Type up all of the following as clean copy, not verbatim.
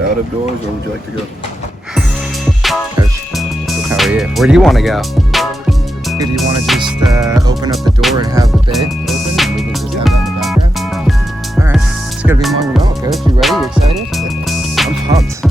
out of doors, where would you like to go? Coach, how are you? Where do you want to go? Do you want to just open up the door and have the bay open, and we can just have that in the background? All right, it's gonna be monumental, Coach. You ready? You excited? I'm pumped.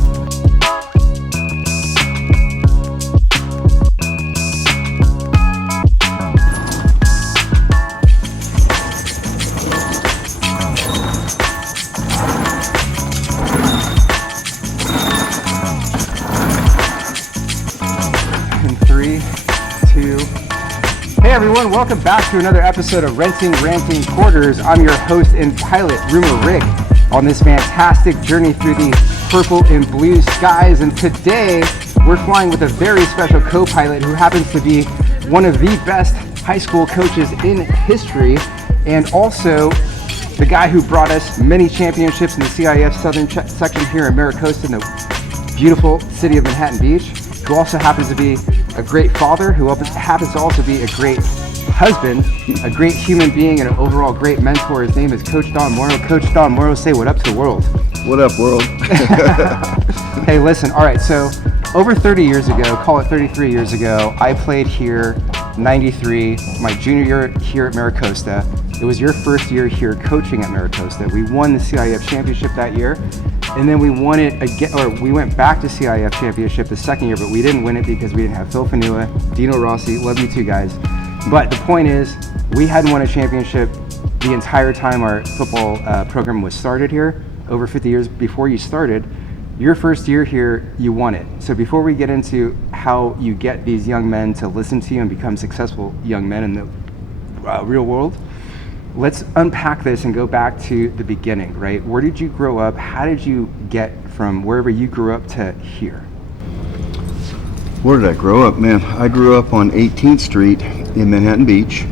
Hey everyone, welcome back to another episode of Renting Ranting Quarters. I'm your host and pilot, Rumor Rick, on this fantastic journey through the purple and blue skies. And today, we're flying with a very special co-pilot who happens to be one of the best high school coaches in history, and also the guy who brought us many championships in the CIF Southern section here in Mira Costa in the beautiful city of Manhattan Beach, who also happens to be a great father, who happens to also be a great husband, a great human being, and an overall great mentor. His name is Coach Don Morrow. Coach Don Morrow, say what up to the world. What up, world? Hey, listen, all right, so over 30 years ago, call it 33 years ago, I played here, 93, my junior year here at Mira Costa. It was your first year here coaching at Mira Costa. We won the CIF championship that year, and then we won it again, or we went back to CIF championship the second year, but we didn't win it because we didn't have Phil Fanua, Dino Rossi, love you too guys. But the point is, we hadn't won a championship the entire time our football program was started here, over 50 years before you started. Your first year here, you won it. So before we get into how you get these young men to listen to you and become successful young men in the real world, let's unpack this and go back to the beginning, right? Where did you grow up? How did you get from wherever you grew up to here? Where did I grow up? Man, I grew up on 18th Street in Manhattan Beach,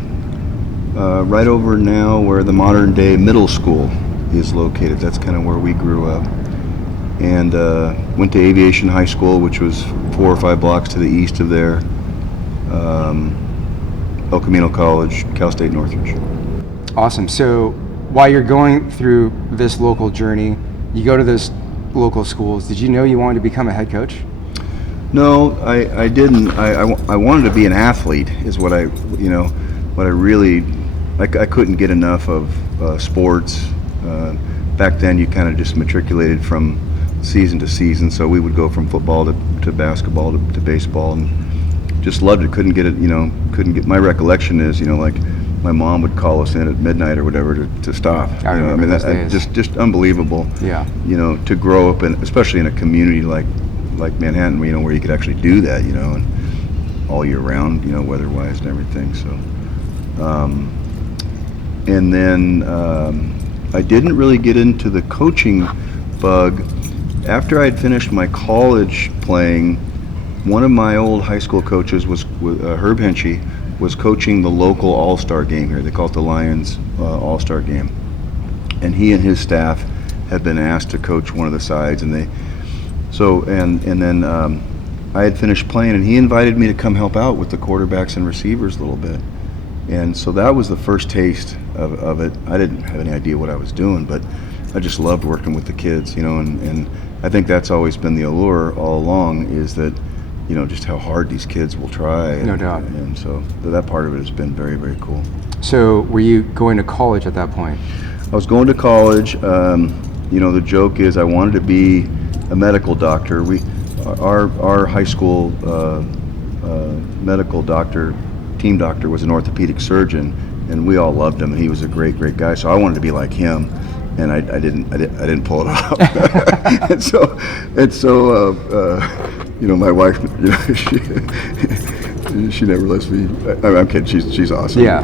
right over now where the modern day middle school is located. That's kind of where we grew up. And went to Aviation High School, which was 4 or 5 blocks to the east of there. El Camino College, Cal State Northridge. Awesome. So while you're going through this local journey, you go to those local schools. Did you know you wanted to become a head coach? No, I didn't. I wanted to be an athlete is what I really, I couldn't get enough of sports. Back then you kind of just matriculated from season to season, so we would go from football to basketball to baseball, and just loved it. Couldn't get, my recollection is, like my mom would call us in at midnight or whatever to stop. I remember those days. Just unbelievable. Yeah. To grow up in, especially in a community like Manhattan, where you could actually do that, and all year round, weather-wise and everything. So, and then I didn't really get into the coaching bug. After I'd finished my college playing, one of my old high school coaches was Herb Henchy, was coaching the local All-Star game here. They call it the Lions All-Star game. And he and his staff had been asked to coach one of the sides, and then I had finished playing, and he invited me to come help out with the quarterbacks and receivers a little bit. And so that was the first taste of it. I didn't have any idea what I was doing, but I just loved working with the kids, and I think that's always been the allure all along, is that, just how hard these kids will try. No doubt. And so that part of it has been very, very cool. So were you going to college at that point? I was going to college. The joke is I wanted to be a medical doctor. Our high school medical doctor, team doctor, was an orthopedic surgeon, and we all loved him, and he was a great guy. So I wanted to be like him, and I didn't pull it off. and so my wife, she never lets me. I'm kidding. She's awesome. Yeah.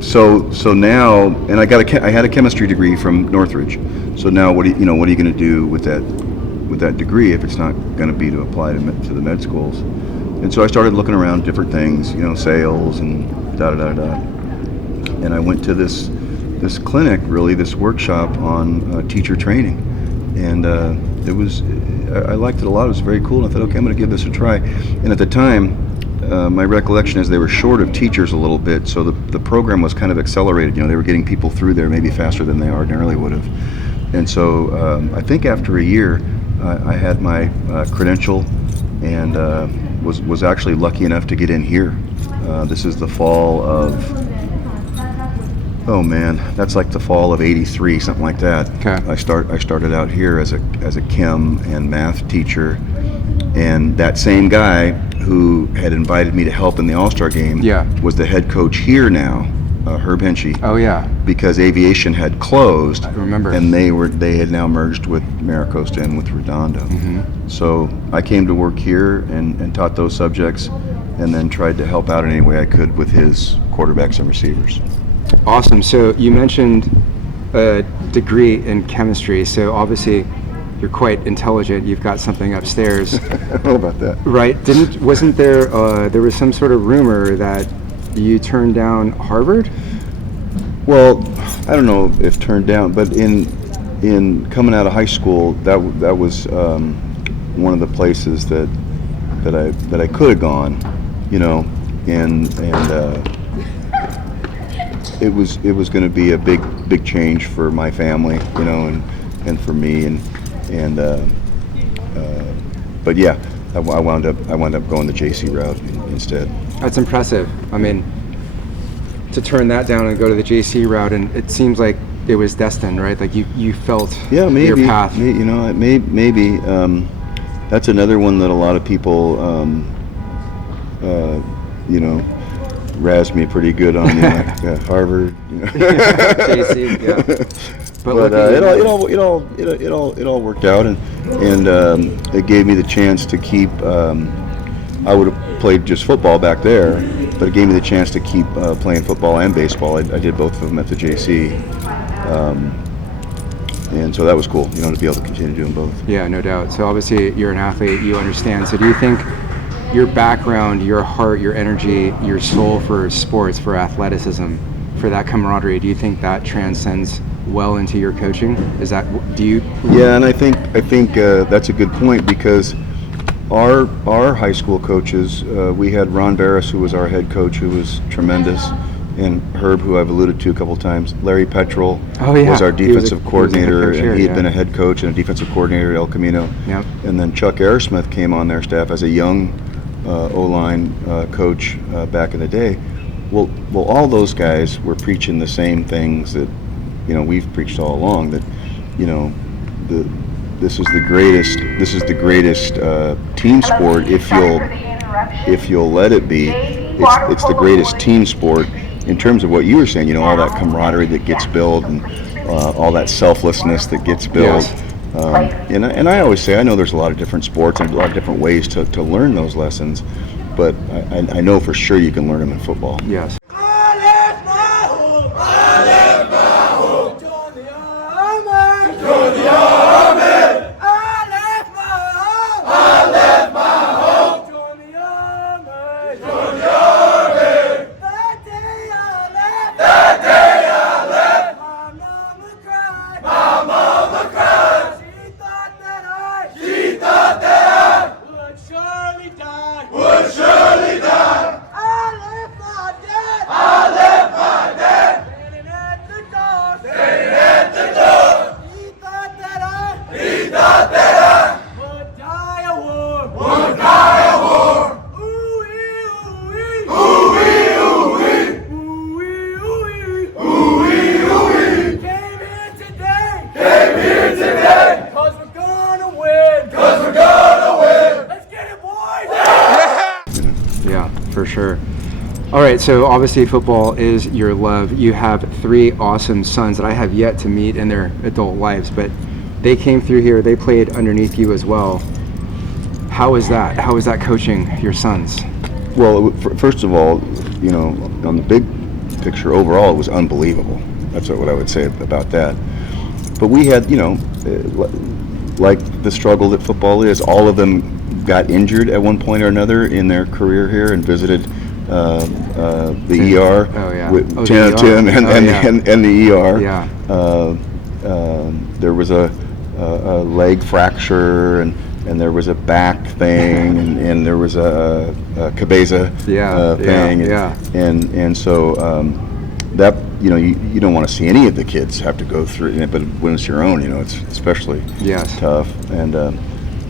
So now, and I had a chemistry degree from Northridge. So now, what are you going to do with that degree if it's not going to be to apply to the med schools? And so I started looking around different things, sales and and I went to this clinic, really, this workshop on teacher training, and I liked it a lot. It was very cool, and I thought, okay, I'm going to give this a try. And at the time, my recollection is they were short of teachers a little bit, so the program was kind of accelerated. They were getting people through there maybe faster than they ordinarily would have. And so I think after a year, I had my credential and was actually lucky enough to get in here. This is the fall of, oh man, that's like the fall of '83, something like that. Okay. I started out here as a chem and math teacher, and that same guy who had invited me to help in the All-Star game was the head coach here now, Herb Henchy. Oh yeah. Because aviation had closed. I remember. And they had now merged with Mira Costa and with Redondo. So I came to work here and taught those subjects, and then tried to help out in any way I could with his quarterbacks and receivers. Awesome. So you mentioned a degree in chemistry. So obviously you're quite intelligent. You've got something upstairs. I don't know about that. Right. Wasn't there there was some sort of rumor that you turned down Harvard? Well, I don't know if turned down, but in coming out of high school, that was one of the places that I could have gone, you know, and it was going to be a big change for my family, you know, and for me, but yeah, I wound up going the JC route instead. That's impressive. I mean, to turn that down and go to the JC route, and it seems like it was destined, right? Like you felt maybe, your path. You know, maybe that's another one that a lot of people, you know, razz me pretty good on, you know, like Harvard. You know. JC, yeah. But it all worked out, and it gave me the chance to keep. I would have played just football back there, but it gave me the chance to keep playing football and baseball. I did both of them at the JC, and so that was cool, you know, to be able to continue doing both. Yeah, no doubt. So obviously you're an athlete, you understand. So do you think your background, your heart, your energy, your soul for sports, for athleticism, for that camaraderie, do you think that transcends well into your coaching? Is that, do you? Yeah, and I think that's a good point, because our high school coaches, we had Ron Barris, who was our head coach, who was tremendous, and Herb, who I've alluded to a couple times. Larry Petrol was our defensive coordinator, and he had been a head coach and a defensive coordinator at El Camino. Yep. And then Chuck Aersmith came on their staff as a young O-line coach back in the day. Well, all those guys were preaching the same things that, you know, we've preached all along, that, you know, this is the greatest team sport if you'll let it be. It's the greatest team sport in terms of what you were saying, you know, all that camaraderie that gets built, and all that selflessness that gets built. Yes. And I always say, I know there's a lot of different sports and a lot of different ways to learn those lessons, but I know for sure you can learn them in football. Yes. For sure. All right, so obviously football is your love. You have 3 awesome sons that I have yet to meet in their adult lives, but they came through here, they played underneath you as well. How is that? How is that coaching your sons? Well, first of all, you know, on the big picture overall, it was unbelievable. That's what I would say about that. But we had, you know, like the struggle that football is, all of them got injured at one point or another in their career here and visited the ER. Oh yeah. With the Tim ER. and the ER. Yeah. There was a leg fracture, and there was a back thing, and there was a cabeza thing. And so that, you know, you don't want to see any of the kids have to go through it, but when it's your own, you know, it's especially tough. And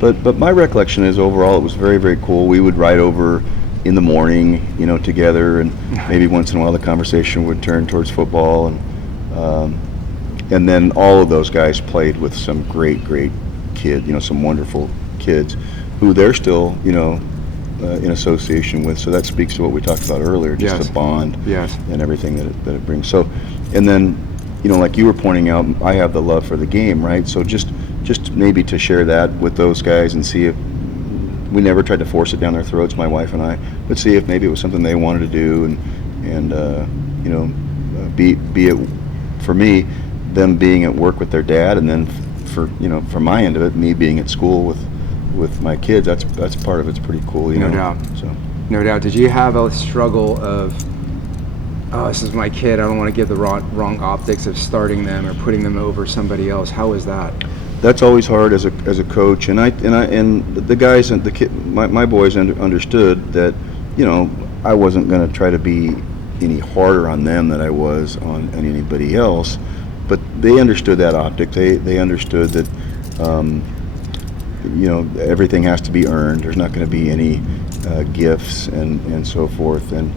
But my recollection is overall it was very, very cool. We would ride over in the morning, together, and maybe once in a while the conversation would turn towards football, and then all of those guys played with some great kids, some wonderful kids who they're still, in association with. So that speaks to what we talked about earlier, just Yes. the bond Yes. and everything that it brings. So, and then, like you were pointing out, I have the love for the game, right? So just maybe to share that with those guys and see if we never tried to force it down their throats, my wife and I, but see if maybe it was something they wanted to do, and be it for me, them being at work with their dad, and then for my end of it, me being at school with my kids. That's part of it's pretty cool, No doubt. So No doubt. Did you have a struggle of, oh, this is my kid, I don't want to give the wrong optics of starting them or putting them over somebody else? How was that? that's always hard as a coach, and the guys and my boys understood that, I wasn't going to try to be any harder on them than I was on anybody else, but they understood that optic. They understood that everything has to be earned. There's not going to be any gifts and so forth, and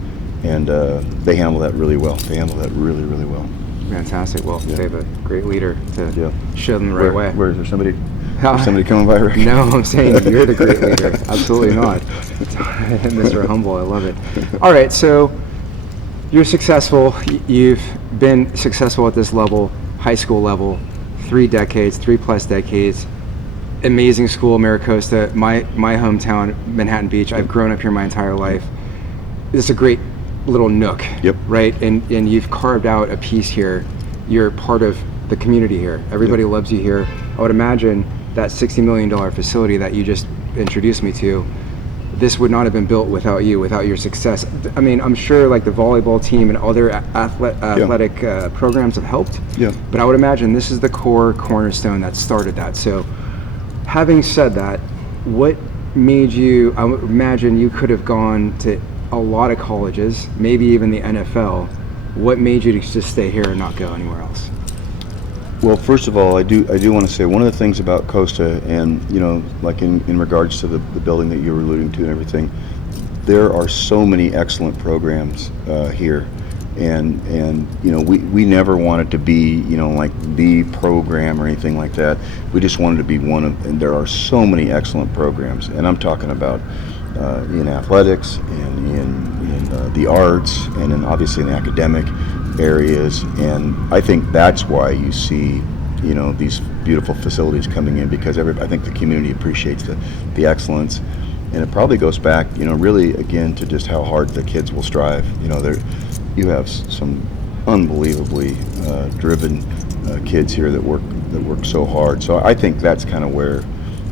they handle that really well. They handle that really, really well. Fantastic. Well, Yeah. they have a great leader to Yeah. show them the right way. Where is there somebody coming by, Rick? No, I'm saying you're the great leader. Absolutely not. Mr. Humble, I love it. All right, so you're successful. You've been successful at this level, high school level, 3 plus decades. Amazing school, Mira Costa, my hometown, Manhattan Beach. I've grown up here my entire life. It's a great little nook, Yep. right? And you've carved out a piece here. You're part of the community here. Everybody loves you here. I would imagine that $60 million facility that you just introduced me to, this would not have been built without you, without your success. I mean, I'm sure like the volleyball team and other athletic programs have helped, Yeah. but I would imagine this is the cornerstone that started that. So having said that, what made you, I would imagine you could have gone to a lot of colleges, maybe even the NFL. What made you to just stay here and not go anywhere else? Well, first of all, I do want to say one of the things about Costa, and like in regards to the building that you were alluding to and everything, there are so many excellent programs here, and we never wanted to be like the program or anything like that. We just wanted to be one of, and there are so many excellent programs, and I'm talking about in athletics and in the arts and in obviously in the academic areas, and I think that's why you see these beautiful facilities coming in, because I think the community appreciates the excellence, and it probably goes back really again to just how hard the kids will strive. You have some unbelievably driven kids here that work so hard. So I think that's kind of where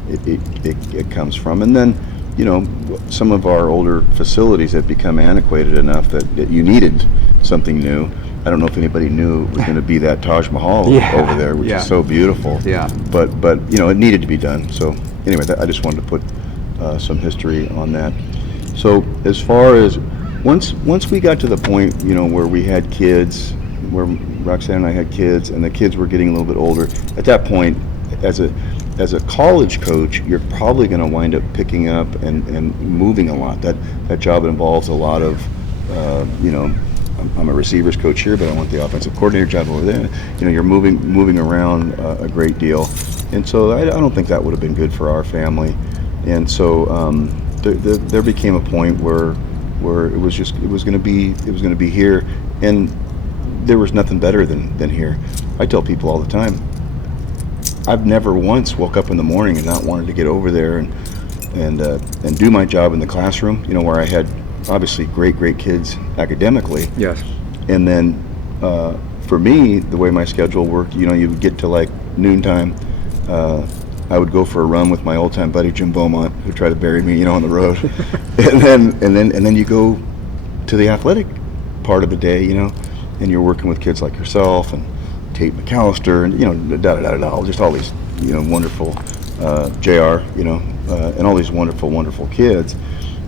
it comes from. And then some of our older facilities have become antiquated enough that you needed something new. I don't know if anybody knew it was going to be that Taj Mahal over there, which is so beautiful. Yeah. But it needed to be done. So anyway, I just wanted to put some history on that. So as far as once we got to the point where we had kids, where Roxanne and I had kids, and the kids were getting a little bit older, at that point, as a college coach, you're probably going to wind up picking up and moving a lot. That job involves a lot of, I'm a receivers coach here, but I want the offensive coordinator job over there. You're moving around a great deal, and so I don't think that would have been good for our family. And so there became a point where it was going to be here, and there was nothing better than here. I tell people all the time, I've never once woke up in the morning and not wanted to get over there and do my job in the classroom, where I had obviously great kids academically. Yes. And then for me, the way my schedule worked, you would get to like noontime, I would go for a run with my old time buddy Jim Beaumont, who tried to bury me, on the road. and then you go to the athletic part of the day, and you're working with kids like yourself and Tate McAllister and just all these wonderful JR and all these wonderful kids.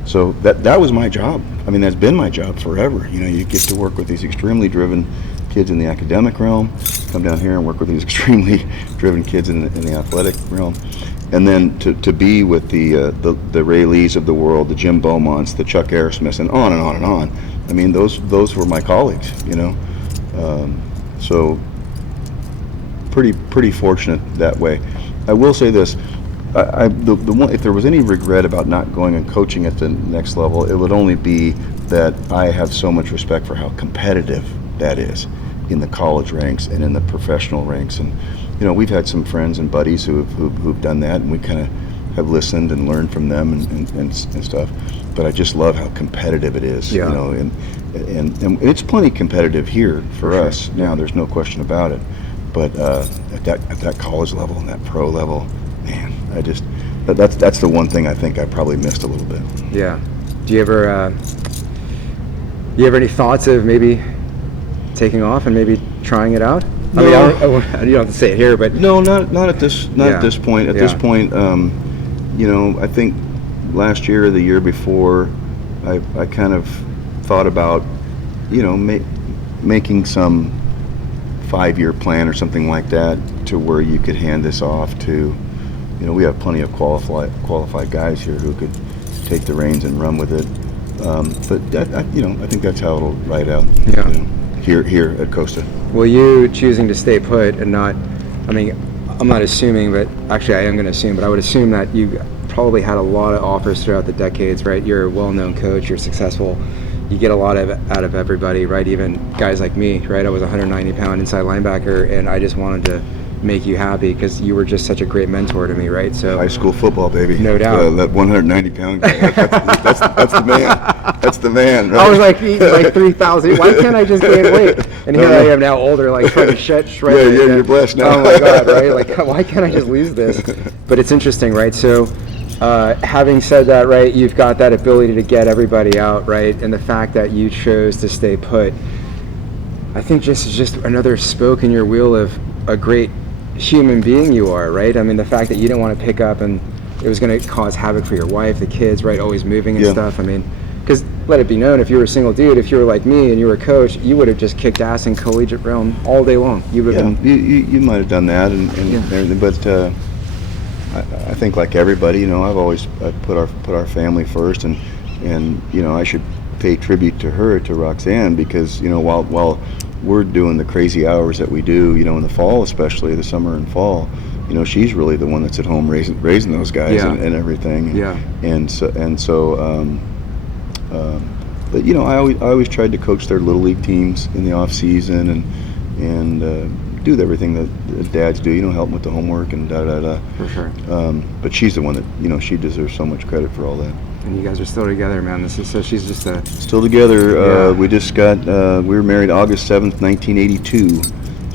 So that was my job. I mean, that's been my job forever. You get to work with these extremely driven kids in the academic realm, come down here and work with these extremely driven kids in the athletic realm, and then to be with the Ray Lees of the world, the Jim Beaumonts, the Chuck Aerosmiths, and on and on and on. I mean, those were my colleagues, you know. So pretty fortunate that way. I will say this: the one, if there was any regret about not going and coaching at the next level, it would only be that I have so much respect for how competitive that is in the college ranks and in the professional ranks. And you know, we've had some friends and buddies who've done that, and we kind of have listened and learned from them and stuff. But I just love how competitive it is, Yeah. you know, and it's plenty competitive here for us now. There's no question about it. But at that college level and that pro level, man, that's the one thing I think I probably missed a little bit. Yeah. Do you ever any thoughts of maybe taking off and maybe trying it out? No. I mean, you don't have to say it here, but No, not at this at this point. At this point, you know, I think last year or the year before, I kind of thought about, you know, making some 5-year plan or something like that, to where you could hand this off to, you know, we have plenty of qualified guys here who could take the reins and run with it. But you know, I think that's how it'll ride out. Yeah. You know, here at Costa. Well, you choosing to stay put and not, I mean, I'm not assuming, but actually I am going to assume, but I would assume that you probably had a lot of offers throughout the decades, right? You're a well-known coach, you're successful, you get a lot out of everybody, right? Even guys like me, right? I was a 190-pound inside linebacker, and I just wanted to make you happy because you were just such a great mentor to me, right? So High school football, baby. No doubt. That 190-pound guy. That's the man. That's the man. Right? I was like eating like 3,000. Why can't I just gain weight? And here I am now, older, like trying to shred. Yeah, you're blessed now. Oh my God, right? Like, why can't I just lose this? But it's interesting, right? So, having said that, right, you've got that ability to get everybody out, right? And the fact that you chose to stay put, I think just is just another spoke in your wheel of a great human being you are, right? I mean, the fact that you didn't want to pick up and it was going to cause havoc for your wife, the kids, right? Always moving and stuff. I mean, because let it be known, if you were a single dude, if you were like me and you were a coach, you would have just kicked ass in collegiate realm all day long. You would have been. You might have done that and everything, but I think like everybody, you know, I put our family first, and you know, I should pay tribute to her, to Roxanne, because you know, while we're doing the crazy hours that we do, you know, in the fall, especially the summer and fall, you know, she's really the one that's at home raising those guys and everything. Yeah. And so but you know, I always tried to coach their little league teams in the off season and do everything that dads do, you know, help them with the homework and da. For sure. But she's the one that, you know, she deserves so much credit for all that. And you guys are still together, man. So she's just a. Still together. We just got. We were married August 7th, 1982.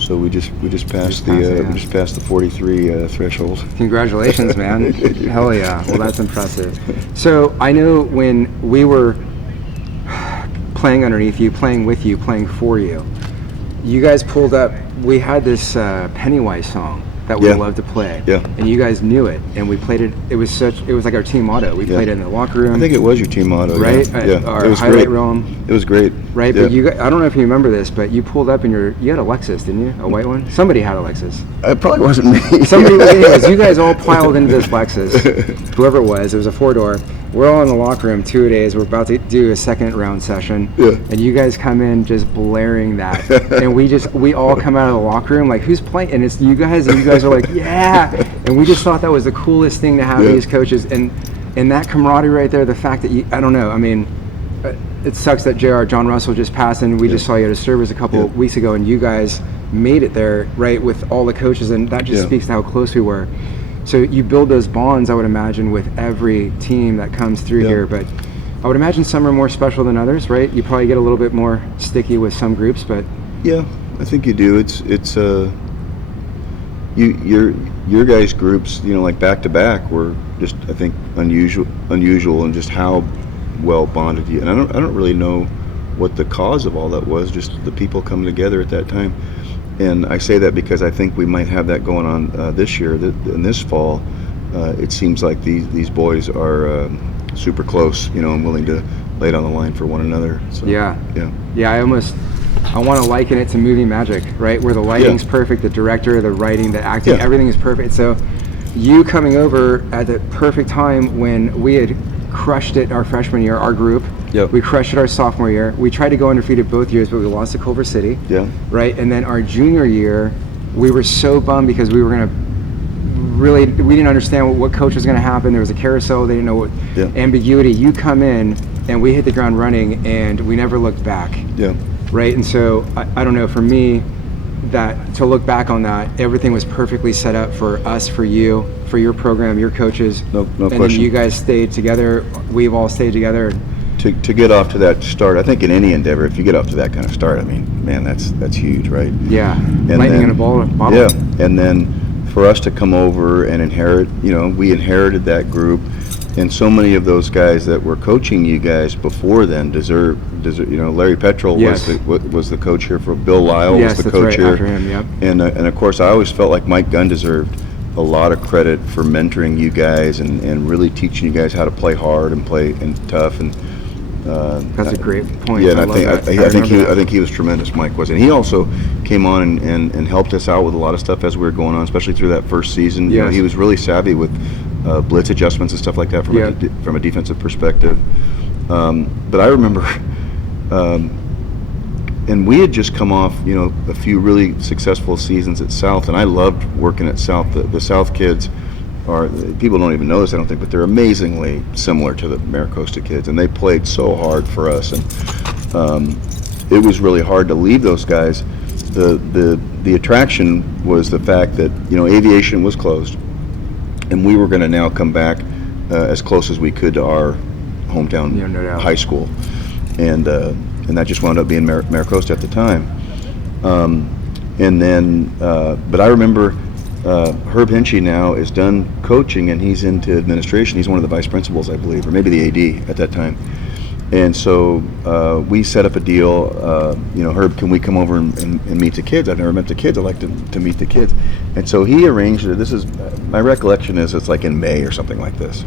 So we just passed the 43 threshold. Congratulations, man. Hell yeah. Well, that's impressive. So I know when we were playing underneath you, playing with you, playing for you, you guys pulled up. We had this Pennywise song that we loved to play. Yeah. And you guys knew it, and we played it. It was like our team motto. We played it in the locker room. I think it was your team motto. Right? Yeah. Our It was highlight great. room. It was great. Right, Yeah. but you guys, I don't know if you remember this, but you pulled up in you had a Lexus, didn't you? A white one? Somebody had a Lexus. It probably wasn't me. Anyways, you guys all piled into this Lexus. Whoever it was a 4-door. We're all in the locker room 2 days. We're about to do a second round session. Yeah. And you guys come in just blaring that. And we all come out of the locker room like, who's playing? And it's you guys, and you guys are like, yeah. And we just thought that was the coolest thing to have these coaches. And that camaraderie right there, the fact that I don't know, I mean, it sucks that John Russell just passed, and we just saw you at a service a couple of weeks ago, and you guys made it there, right, with all the coaches, and that just speaks to how close we were. So you build those bonds, I would imagine, with every team that comes through here, but I would imagine some are more special than others, right? You probably get a little bit more sticky with some groups, but Yeah, I think you do. It's your guys' groups, you know, like back to back, were just, I think, unusual, and just how well bonded you. And I don't really know what the cause of all that was. Just the people coming together at that time. And I say that because I think we might have that going on this year. In this fall, it seems like these boys are super close, you know, and willing to lay it on the line for one another. So, yeah. I want to liken it to movie magic, right? Where the lighting's perfect, the director, the writing, the acting, everything is perfect. So you coming over at the perfect time when we had crushed it our freshman year, our group. Yep. We crushed it our sophomore year. We tried to go undefeated both years, but we lost to Culver City. Yeah. Right, and then our junior year, we were so bummed because we were gonna we didn't understand what coach was gonna happen. There was a carousel. They didn't know what ambiguity. You come in, and we hit the ground running, and we never looked back. Yeah. Right, and so I don't know. For me, that to look back on that, everything was perfectly set up for us, for you, for your program, your coaches. No and question. Then you guys stayed together. We've all stayed together. To get off to that start, I think in any endeavor, if you get off to that kind of start, I mean, man, that's huge, right? Yeah, And lightning then, in a bottle. Yeah, and then for us to come over and inherit, we inherited that group, and so many of those guys that were coaching you guys before then deserve. Larry Petrol was the coach here for Bill Lyle was the coach here, after him, yep. And of course I always felt like Mike Gunn deserved a lot of credit for mentoring you guys and really teaching you guys how to play hard and play tough and. That's a great point. Yeah, and I I think he was tremendous. Mike was, and he also came on and helped us out with a lot of stuff as we were going on, especially through that first season. Yes. He was really savvy with blitz adjustments and stuff like that from a defensive perspective. But I remember, and we had just come off a few really successful seasons at South, and I loved working at South. The South kids. People don't even know this, I don't think, but they're amazingly similar to the Mira Costa kids, and they played so hard for us, and it was really hard to leave those guys. The attraction was the fact that aviation was closed, and we were going to now come back as close as we could to our hometown no doubt. high school, and that just wound up being Mira Costa at the time, and then but I remember. Herb Hinchy now is done coaching and he's into administration. He's one of the vice principals, I believe, or maybe the AD at that time. And so we set up a deal. Herb, can we come over and meet the kids? I've never met the kids. I'd like to meet the kids. And so he arranged it. This is my recollection is it's like in May or something like this.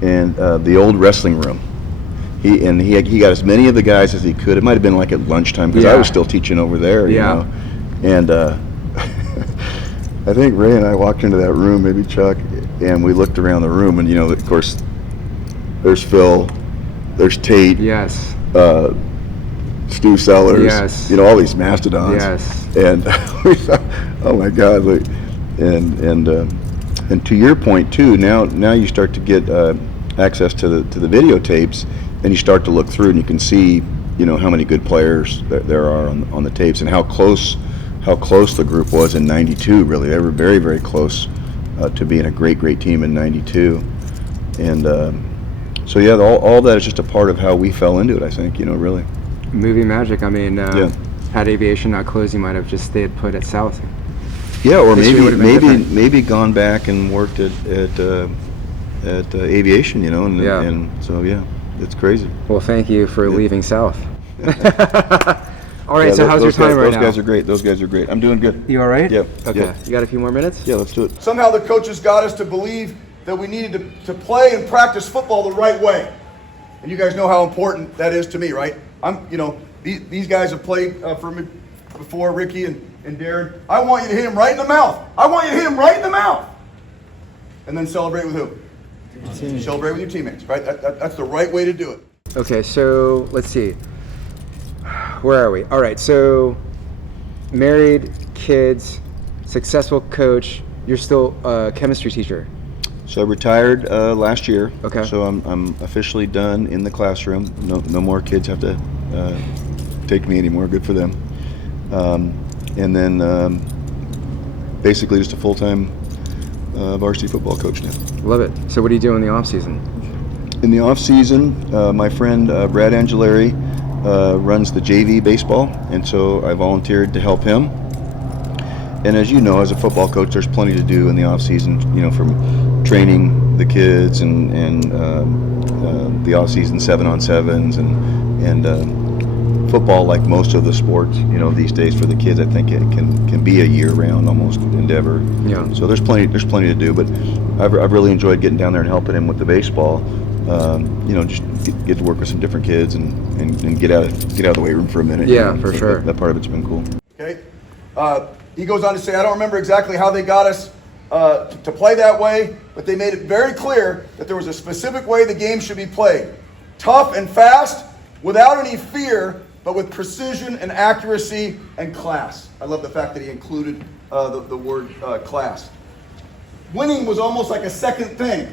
And the old wrestling room. He got as many of the guys as he could. It might have been like at lunchtime because I was still teaching over there. You know? And I think Ray and I walked into that room, maybe Chuck, and we looked around the room, and of course, there's Phil, there's Tate, yes, Stu Sellers, yes, all these mastodons, yes, and we thought, oh my God, and to your point too, now you start to get access to the videotapes, and you start to look through, and you can see, how many good players there are on the tapes, and how close the group was in '92. Really, they were very, very close to being a great team in '92, and so yeah, all that is just a part of how we fell into it. I think really. Movie magic. I mean, had aviation not closed, you might have just stayed put at South. Yeah, or maybe gone back and worked at aviation. And so yeah, it's crazy. Well, thank you for leaving South. All right, so how's your time right now? Those guys are great. I'm doing good. You all right? Yeah. Okay. Yeah. You got a few more minutes? Yeah, let's do it. Somehow the coaches got us to believe that we needed to play and practice football the right way. And you guys know how important that is to me, right? These guys have played for me before, Ricky and Darren. I want you to hit him right in the mouth. I want you to hit him right in the mouth. And then celebrate with who? Celebrate with your teammates, right? That's the right way to do it. Okay, so let's see. Where are we? All right, so married, kids, successful coach. You're still a chemistry teacher. So I retired last year. Okay. So I'm officially done in the classroom. No more kids have to take me anymore. Good for them. And then basically just a full-time varsity football coach now. Love it. So what do you do in the off season? In the off season, my friend Brad Angeleri runs the JV baseball, and so I volunteered to help him. And as you know, as a football coach, there's plenty to do in the off season. From training the kids and the off season 7-on-7s and football, like most of the sports, these days for the kids, I think it can be a year-round almost endeavor. Yeah. So there's plenty to do, but I've really enjoyed getting down there and helping him with the baseball. Just get to work with some different kids and get out of the weight room for a minute. Yeah, for sure. That part of it's been cool. Okay. He goes on to say, I don't remember exactly how they got us to play that way, but they made it very clear that there was a specific way the game should be played. Tough and fast, without any fear, but with precision and accuracy and class. I love the fact that he included the word class. Winning was almost like a second thing.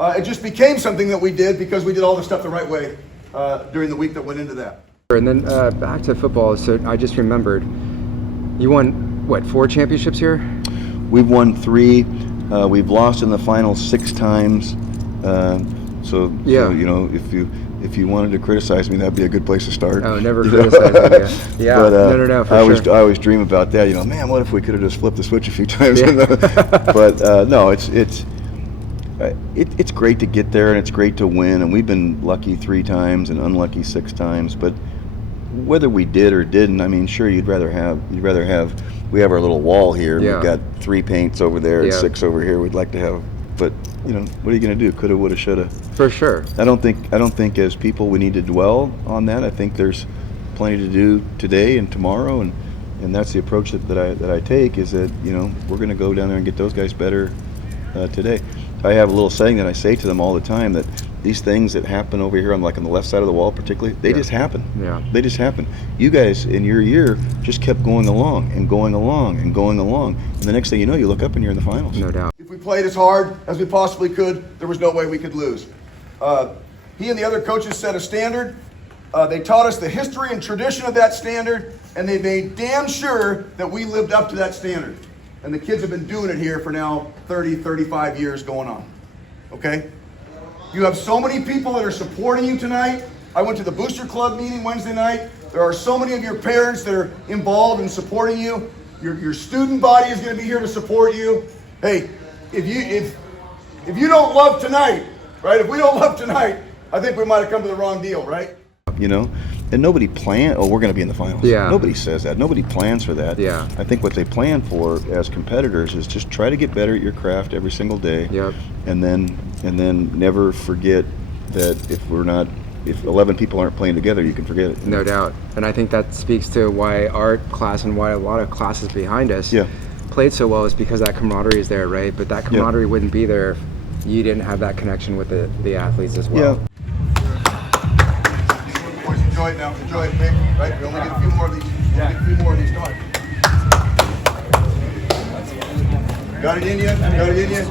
It just became something that we did because we did all the stuff the right way during the week that went into that. And then back to football. So I just remembered, you won what, 4 championships here? We've won 3. We've lost in the final 6 times. So you know, if you wanted to criticize me, that'd be a good place to start. Oh, never criticize me. Yeah, but, no, for sure. I always dream about that. You know, man, what if we could have just flipped the switch a few times? Yeah. But no, it's great to get there, and it's great to win. And we've been lucky 3 times and unlucky 6 times. But whether we did or didn't, I mean, sure, you'd rather have. We have our little wall here. Yeah. We've got 3 paints over there and Yeah. 6 over here. We'd like to have, but you know, what are you going to do? Coulda, woulda, shoulda. For sure. I don't think as people we need to dwell on that. I think there's plenty to do today and tomorrow, and that's the approach that I take. Is that, you know, we're going to go down there and get those guys better today. I have a little saying that I say to them all the time, that these things that happen over here on the left side of the wall particularly, they just happen. Yeah. They just happen. You guys in your year just kept going along and going along and going along, and the next thing you know, you look up and you're in the finals. No doubt. If we played as hard as we possibly could, there was no way we could lose. He and the other coaches set a standard. They taught us the history and tradition of that standard, and they made damn sure that we lived up to that standard. And the kids have been doing it here for now 30, 35 years going on. Okay? You have so many people that are supporting you tonight. I went to the Booster Club meeting Wednesday night. There are so many of your parents that are involved in supporting you. Your student body is going to be here to support you. Hey, if you don't love tonight, right? If we don't love tonight, I think we might have come to the wrong deal, right? You know, and nobody planned, oh, we're going to be in the finals. Yeah. Nobody says that. Nobody plans for that. Yeah. I think what they plan for as competitors is just try to get better at your craft every single day. Yep. And then never forget that if 11 people aren't playing together, you can forget it. No doubt. And I think that speaks to why our class and why a lot of classes behind us played so well, is because that camaraderie is there, right? But that camaraderie wouldn't be there if you didn't have that connection with the athletes as well. Yeah. Boys, enjoy it now. Enjoy it, babe. Right? We only get a few more of these. Don't. Got it in you? Got it in you?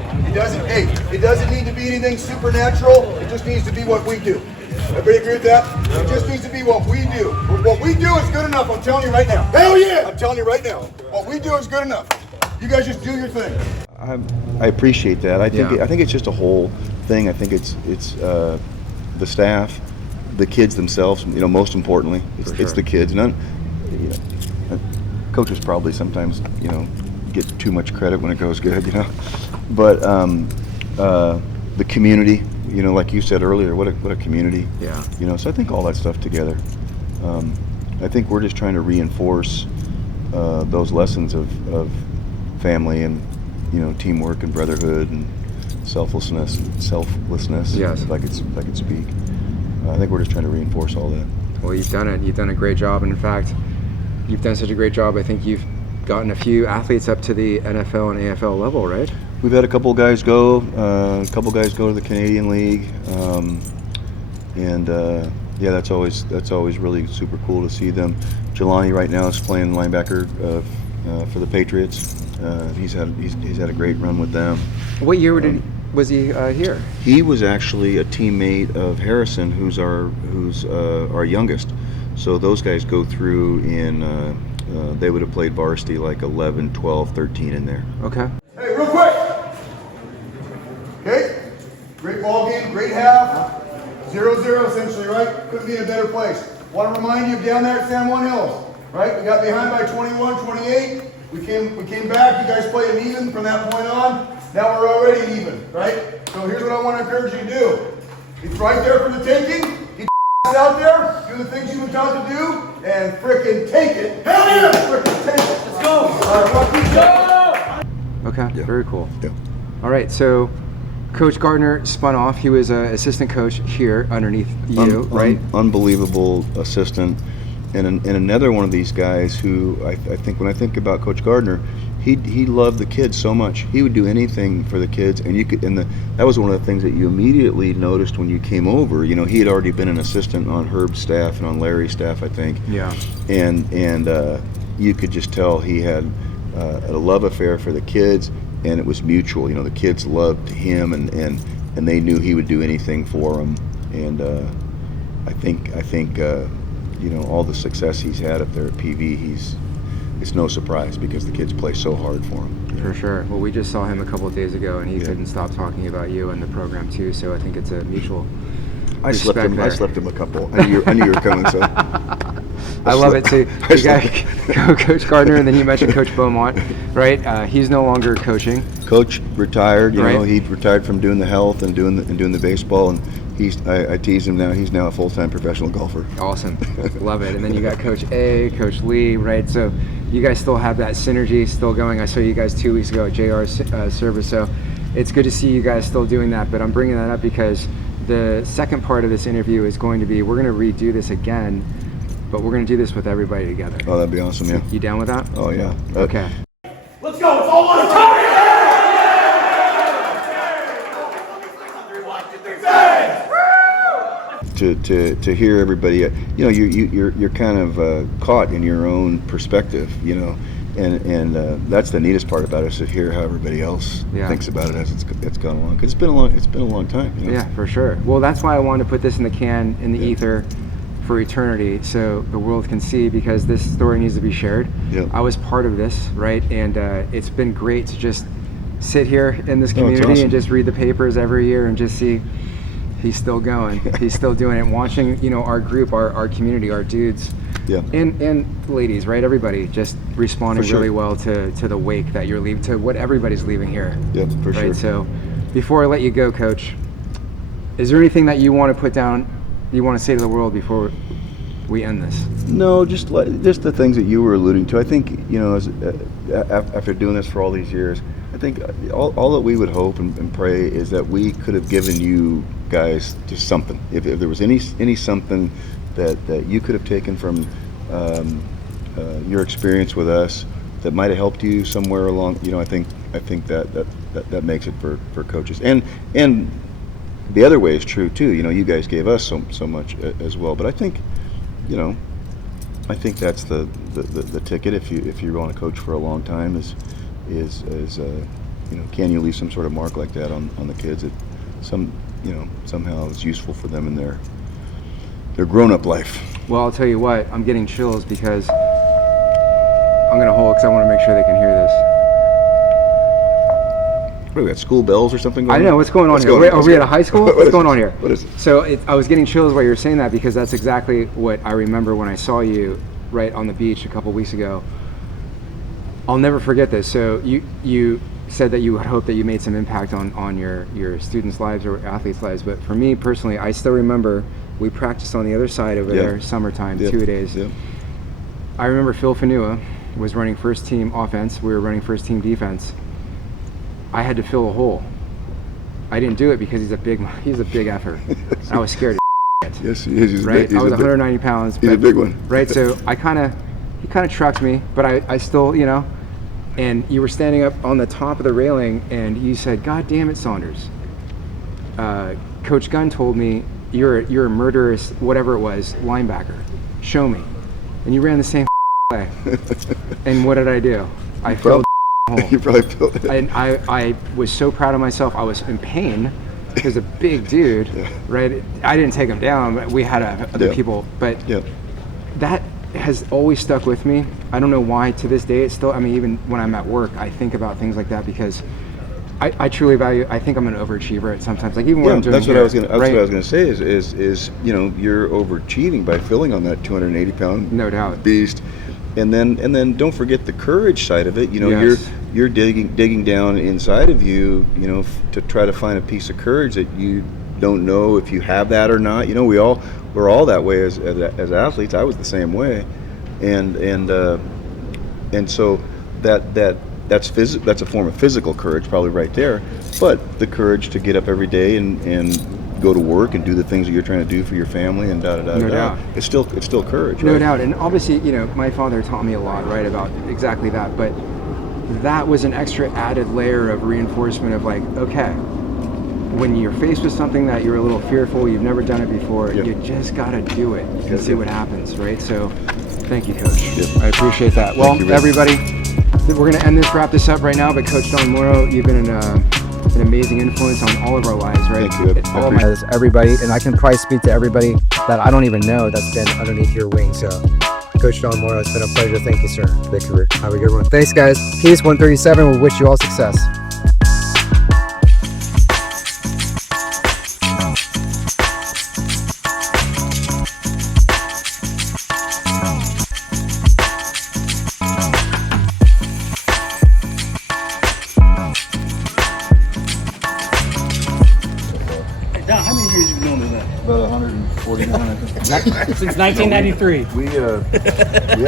It doesn't need to be anything supernatural. It just needs to be what we do. Everybody agree with that? It just needs to be what we do. What we do is good enough, I'm telling you right now. Hell yeah! I'm telling you right now. What we do is good enough. You guys just do your thing. I appreciate that. I think Yeah. I think it's just a whole thing. I think it's the staff, the kids themselves. You know, most importantly, it's the kids. And coaches probably sometimes, you know, get too much credit when it goes good. You know, but the community. You know, like you said earlier, what a community. Yeah. You know, so I think all that stuff together. I think we're just trying to reinforce those lessons of family and, you know, teamwork and brotherhood and selflessness. Yes. If I could speak. I think we're just trying to reinforce all that. Well, you've done it. You've done a great job. And in fact, you've done such a great job. I think you've gotten a few athletes up to the NFL and AFL level, right? We've had a couple guys go. A couple guys go to the Canadian League, yeah, that's always really super cool to see them. Jelani right now is playing linebacker for the Patriots. He's had a great run with them. What year was he here? He was actually a teammate of Harrison, who's our youngest. So those guys go through in. They would have played varsity like 11, 12, 13 in there. Okay. Hey, real quick. Okay? Great ball game, great half. 0-0 essentially, right? Couldn't be in a better place. Want to remind you of down there at San Juan Hills, right? We got behind by 21, 28. We came back. You guys played an even from that point on. Now we're already even, right? So here's what I want to encourage you to do. It's right there for the taking. Get your out there, do the things you've been taught to do, and frickin' take it. Hell yeah! Frickin' take it. Let's go. All right, let's go. Okay. Yeah. Very cool. Yeah. All right. So, Coach Gardner spun off. He was an assistant coach here underneath you, right? Unbelievable assistant. And another one of these guys who I think when I think about Coach Gardner, he loved the kids so much. He would do anything for the kids, and that was one of the things that you immediately noticed when you came over. You know, he had already been an assistant on Herb's staff and on Larry's staff, I think. Yeah. And you could just tell he had a love affair for the kids, and it was mutual. You know, the kids loved him, and they knew he would do anything for them. And I think you know, all the success he's had up there at PV, it's no surprise because the kids play so hard for him. For sure. Well, we just saw him a couple of days ago, and he couldn't stop talking about you and the program too. So I think it's a mutual. I slept him a couple. I knew you were coming, so. I love it too. You got Coach Gardner, and then you mentioned Coach Beaumont, right? He's no longer coaching. Coach retired. You Right. know, he retired from doing the health and doing the baseball, and I tease him now. He's now a full-time professional golfer. Awesome. Love it. And then you got Coach A, Coach Lee, right? So you guys still have that synergy still going. I saw you guys 2 weeks ago at JR's service, so it's good to see you guys still doing that. But I'm bringing that up because the second part of this interview is going to be, we're going to redo this again, but we're going to do this with everybody together. Oh, that'd be awesome, yeah. You down with that? Oh, yeah. Okay. Let's go. It's all on the top. To hear everybody, you know, you're kind of caught in your own perspective, you know, and that's the neatest part about it, is to hear how everybody else thinks about it as it's gone along. 'Cause it's been a long time. You know? Yeah, for sure. Well, that's why I wanted to put this in the can, in the ether, for eternity, so the world can see, because this story needs to be shared. Yep. I was part of this, right? And it's been great to just sit here in this community awesome. and just read the papers every year and just see he's still going, he's still doing it. Watching, you know, our group, our community, our dudes, and ladies, right? Everybody just responding sure. really well to the wake that you're leaving, to what everybody's leaving here. Yep, for right? sure. So, before I let you go, Coach, is there anything that you want to put down? You want to say to the world before we end this? No, just the things that you were alluding to. I think, you know, after doing this for all these years, I think all that we would hope and pray is that we could have given you guys just something. If there was any something that you could have taken from your experience with us that might have helped you somewhere along, you know, I think that makes it for coaches. And the other way is true too. You know, you guys gave us so much as well. But I think, you know, I think that's the ticket if you want to coach for a long time is you know, can you leave some sort of mark like that on the kids that somehow is useful for them in their grown-up life. Well, I'll tell you what, I'm getting chills because I'm gonna hold, because I want to make sure they can hear this. What, we got school bells or something going I on? know, what's going on here? Are we at a high school? What What's is going this? on here? What is it? So I was getting chills while you were saying that, because that's exactly what I remember when I saw you right on the beach a couple weeks ago. I'll never forget this. So you said that you had hoped that you made some impact on your students' lives or athletes' lives, but for me personally, I still remember we practiced on the other side over there, summertime, 2 days. Yeah. I remember Phil Fanua was running first team offense, we were running first team defense. I had to fill a hole. I didn't do it because he's a big effer. I was scared as shit. Yes, he is. He's Right? big. I was 190 pounds. He's a big one. Right, so he kind of trucked me, but I still, you know, and you were standing up on the top of the railing and you said, "God damn it, Saunders. Coach Gunn told me you're a murderous, whatever it was, linebacker. Show me." And you ran the same play. And what did I do? I filled the hole. You probably filled it. And I was so proud of myself. I was in pain because a big dude, right? I didn't take him down, but we had other people. But that has always stuck with me. I don't know why to this day. It's still, I mean, even when I'm at work, I think about things like that because I truly value, I think I'm an overachiever at sometimes. Like even when I'm doing that's what here, I was gonna. That's right? what I was gonna say is you know, you're overachieving by filling on that 280-pound No doubt. beast, and then don't forget the courage side of it. You know, Yes. you're digging down inside of you, you know, to try to find a piece of courage that you don't know if you have that or not. You know, we're all that way as athletes. I was the same way, and so that's a form of physical courage, probably right there. But the courage to get up every day and go to work and do the things that you're trying to do for your family and No doubt. It's still courage. No right? doubt. And obviously, you know, my father taught me a lot, right, about exactly that. But that was an extra added layer of reinforcement of like, okay, when you're faced with something that you're a little fearful, you've never done it before, Yep. you just gotta do it and see Yep. what happens, right? So thank you, Coach. Yep. I appreciate that. Well, you, Rick. everybody, we're gonna wrap this up right now, but Coach Don Morrow, you've been an amazing influence on all of our lives, right? Thank you. All of my, everybody, and I can probably speak to everybody that I don't even know that's been underneath your wing. So, Coach Don Morrow, it's been a pleasure. Thank you, sir. Thank you, Rick. Have a good one. Thanks, guys. Peace 137. We wish you all success. Don, how many years you been doing this? About 149, I think. Since 1993. We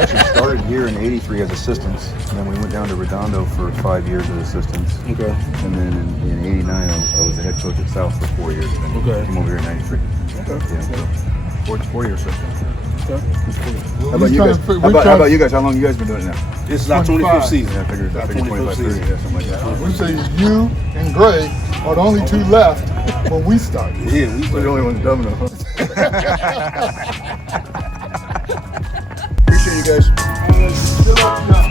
actually started here in '83 as assistants, and then we went down to Redondo for 5 years as assistants. Okay. And then in '89, I was the head coach at South for 4 years. And then Okay. came over here in '93. Okay. Yeah, so 4 years. So. Okay. How about you guys? How about you guys? How long you guys been doing it now? This is our 25th season. Yeah, I figured 25, 30, yeah, something like that. We say you and Greg are the only two left when we started. Yeah, we're the only ones dumb enough. Appreciate you guys.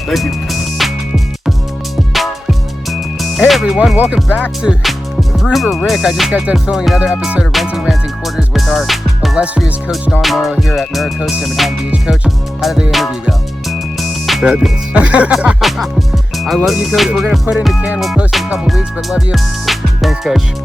Thank you. Hey everyone, welcome back to Rumor Rick. I just got done filming another episode of Renting Ranting Quarters with our illustrious Coach Don Morrow here at Mira Costa in Manhattan Beach. Coach, how did the interview go? Fabulous. I love you, Coach. We're going to put it in the can. We'll post it in a couple weeks, but love you. Thanks, Coach.